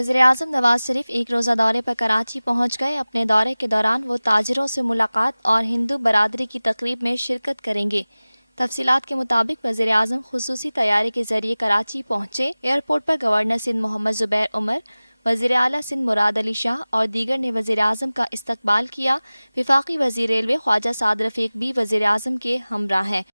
वज़ीर-ए-आज़म नवाज शरीफ एक रोज़ा दौरे पर कराची पहुँच गए। अपने दौरे के दौरान वो ताजिरों से मुलाकात और हिंदू बरादरी की तकरीब में शिरकत करेंगे। तफसीलात के मुताबिक वज़ीर-ए-आज़म खुसूसी तैयारी के जरिए कराची पहुँचे। एयरपोर्ट पर गवर्नर सिंध मोहम्मद ज़ुबैर उमर, वज़ीर आला सिंध मुराद अली शाह और दीगर ने वज़ीर-ए-आज़म का इस्तकबाल किया। वफाकी वज़ीर रेलवे ख्वाजा साद रफ़ीक भी वज़ीर-ए-आज़म के हमरा हैं।